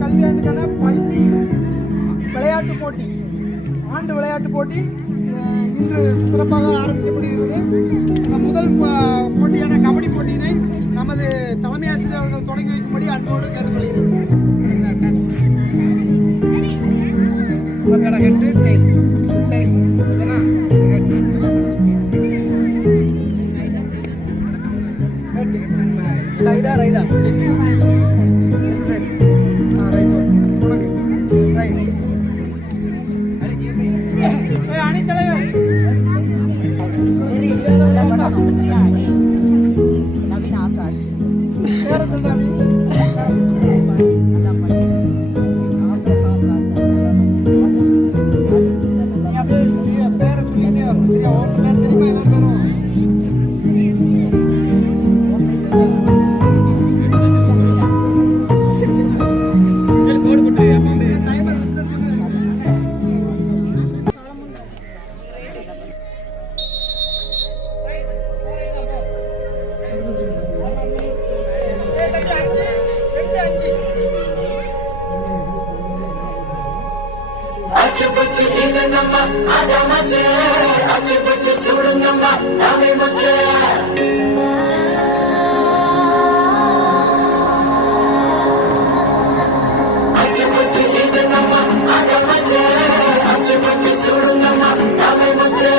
கல்வியாண்டுக்கான பள்ளி விளையாட்டு போட்டி ஆண்டு விளையாட்டு போட்டி இன்று சிறப்பாக ஆரம்பிக்கப்படுகிறது. இந்த முதல் போட்டியான கபடி போட்டியினை நமது தலைமை ஆசிரியர் அவர்கள் தொடங்கி வைக்கும்படி அன்போடு கேட்டுக்கொள்கிறேன். சைடா ரைடா அணித்தலைவர் நவீன் ஆகாஷ் பேரை சொல்றாங்க. பேரை சொல்லிட்டே வரும். சரியா? ஒன்று பேர் தெரியுமா? ஏதாவது பேரும் அச்சுபச்சு இது நம்ம அடமச்சு அச்சுபச்சு சுடு நம்ம தமிழ்மச்சு அச்சுபச்சு இது நம்ம அடமச்சு அச்சுபச்சு சுடு நம்ம தமிழ்மச்சு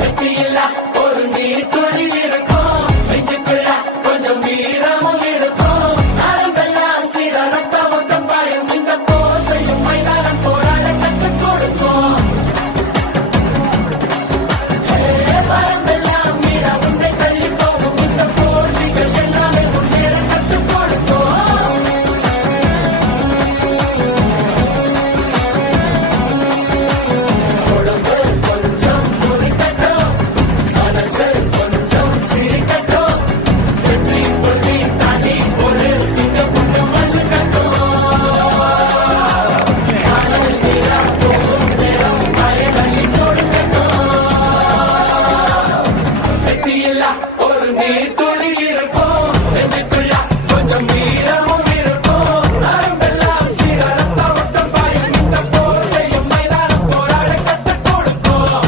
வெற்றியில்லா ஒரு நீர் துளி இருக்கும் நெஞ்சுக்குள்ள கொஞ்சம் வீரமும் இருக்கும் நரம்பெல்லாம் சீர ரத்த ஓட்டம் பாயும் இந்த போர் செய்யும் மைதானம் போராட கற்றுக் கொடுக்கும் வரம்பெல்லாம் மீற உன்னை தள்ளி போகும் இந்த போட்டிகள் எல்லாமே முன்னேற கற்றுக் கொடுக்கும் உடம்பு கொஞ்சம் குறிக்கட்டும் மனசு கொஞ்சம் சிரிக்கட்டும் வெற்றி புள்ளி தாண்டி ஒரு சிங்கப்பட்டு மல்லு கட்டும் காதல் நீரா போகும் நேரம் பயனளி கொடுக்கட்டும் வெற்றியில்லா ஒரு நீர் துளி இருக்கும் நெஞ்சுக்குள்ள கொஞ்சம் வீரமும் இருக்கும் நரம்பெல்லாம் சீர ரத்த ஓட்டம் பாயும் இந்த போர் செய்யும் மைதானம் போராட கற்றுக் கொடுக்கும்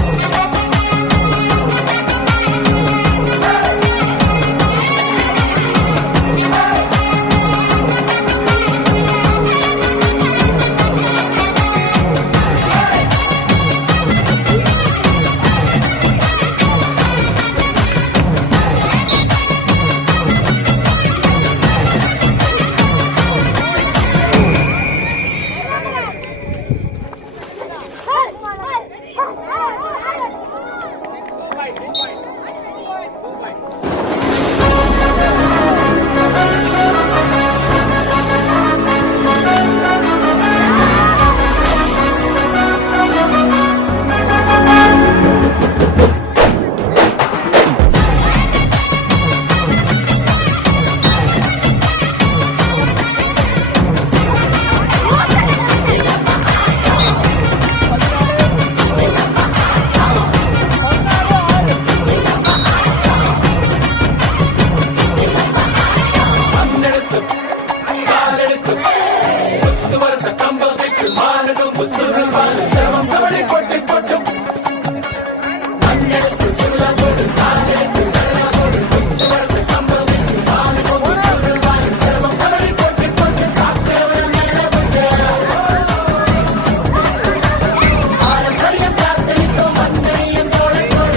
மண்ணெடுத்து காலெடுத்து 10 வருஷ கம்பம் வச்சு மானடும் சுருள் வாழ சிரமம் கவலை போட்டு போட்டு மண்ணெடுத்து சுருள போடு காலெடுத்து வெள்ள போடு 10 வருஷ கம்பம் வச்சு மானடும் சுருள் வாழ சிரமம் கவலை போட்டு போட்டு காத்தவர நல்ல போட்டு பாரம்பரிய பிரார்த்தனைக்கும் மந்திரியும் தோட தோட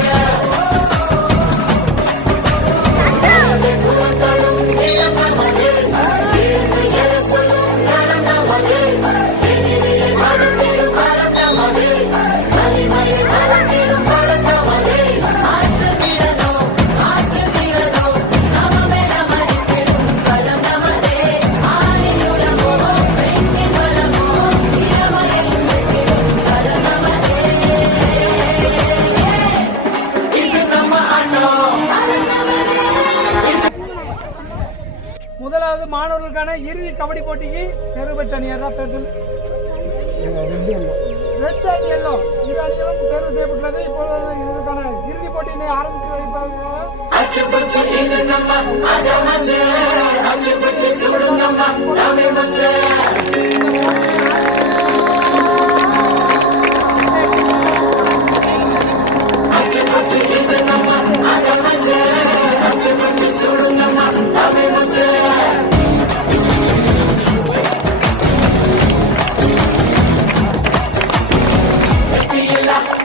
புறங்களும் இளமனது எழுந்து எழ சொல்லும் நடந்தமது எதிரியை மறுத்திடும் பறந்தமது வலிமையில் கலந்திடும் பறந்தமது ஆற்று வீரனோ சமமென மதித்திடும் பலம் நமதே ஆணினுடமோ பெண்ணின் பலமோ இளமையில் மதித்திடும் பலம் நமதே இது நம்ம அண்ணோ முதலாவது மாணவர்களுக்கான இறுதி கபடி போட்டிக்கு தேர்வு பெற்ற அணி யாரா? பேர் சொல்லு. ரெட் அண்ட் எல்லோ இரு அணிகளும் தேர்வு செய்யப்பட்டுள்ளது. இப்போது மச்சு இது நம்ம அட மச்சு அச்சு பச்சு சுடுங்கம்மா தமிழ் மச்சு அச்சு பச்சு இது நம்ம அட மச்சு அச்சு பச்சு சுடுங்கம்மா தமிழ் மச்சு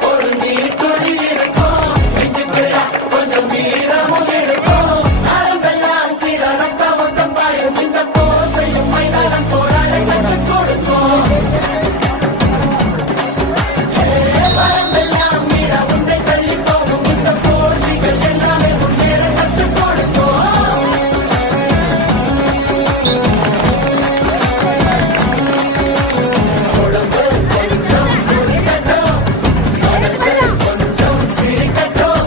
ஒரு நீர் துளி இருக்கும் நெஞ்சுக்குள்ள கொஞ்சம் வீரமும் இருக்கும் நரம்பெல்லாம் சீர ரத்த ஓட்டம் பாயும் இந்த போசையும் மைதானம் போராட கற்றுக் கொடுக்கும் வரம்பெல்லாம் மீற உன்னை தள்ளி போகும் இந்த போட்டிகள் எல்லாமே முன்னேற கற்றுக் கொடுக்கும் உடம்பு கொஞ்சம் துடிக்கட்டும் மனசு கொஞ்சம் சிரிக்கட்டும்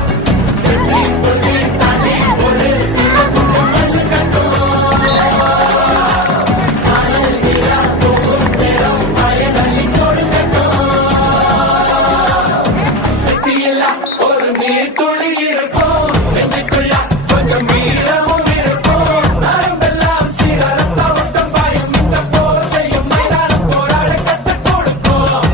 வெற்றி புள்ளி தாண்டி ஒரு சில குண்டம் கட்டும் காதல் வீரா போகும் நேரம் பயனளி கொடுக்கட்டும் வெற்றியில்ல ஒரு நீர் துளி இருக்கும் நெஞ்சுக்குள்ள கொஞ்சம் வீரமும் இருக்கும் நரம்பெல்லாம் சீர ரத்த ஓட்டம் பாயும் இந்த போர் செய்யும் மைதானம் போராட கற்றுக் கொடுக்கும்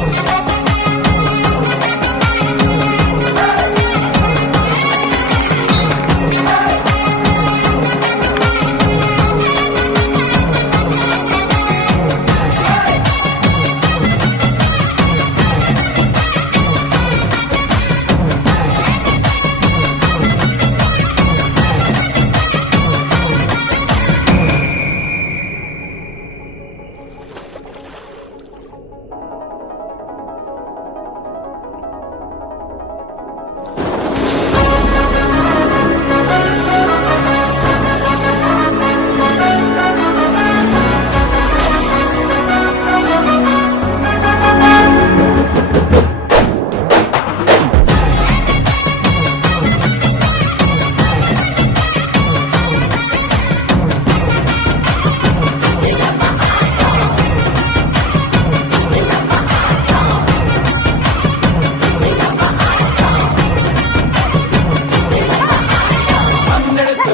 மண்ணெடுத்து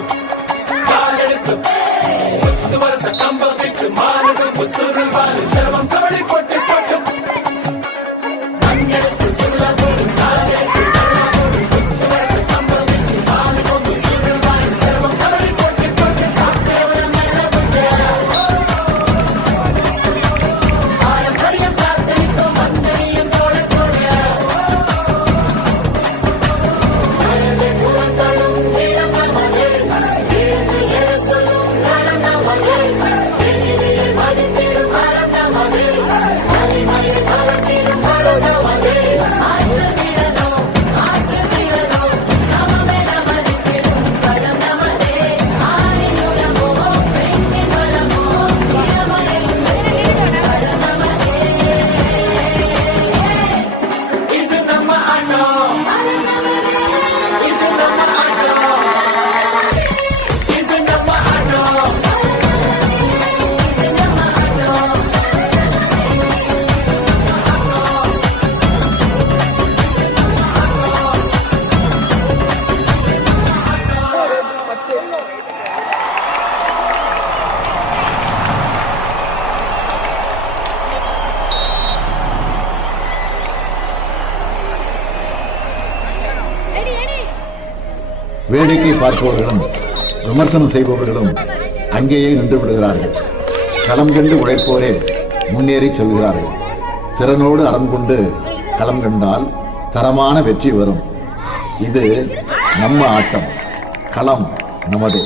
காலெடுத்து 10 வருஷ கம்பம் வச்சு மானது சுருள்வாள் செலவம் கவலை போட்டு போட்டு மண்ணெடுத்து சுருளோடு காலெடுத்து வெள்ளோடு 10 வருஷ கம்பம் வச்சு மானது சுருள்வாள் செலவம் கவலை போட்டு போட்டு காத்தேவரம் நல்லவுண்டு பாரம்பரியம் காத்திருக்கும் மந்திரியும் தோட தோட மனதை புறந்தடும் இளமனதே எழுந்து எழ சொல்லும் நடனமதே எதிரியை மதித்திடும் மரணமதே மலைமலை கலத்திடும் மரணமதே ஆற்று விழதோ சமமென மதித்திடும் களம் நமதே ஆணினுடமோ பெண்ணின் பலமோ இளமையில் களம் நமதே இது நம்ம அண்ணா இது நம்ம அண்ணா இது நம்ம அண்ணா இது நம்ம அண்ணா வேடிக்கை பார்ப்பவர்களும் விமர்சனம் செய்பவர்களும் அங்கேயே நின்று விடுகிறார்கள். களம் கண்டு உழைப்போரே முன்னேறி செல்கிறார்கள். திறனோடு அறம் கொண்டு களம் கண்டால் தரமான வெற்றி வரும். இது நம்ம ஆட்டம். களம் நமதே.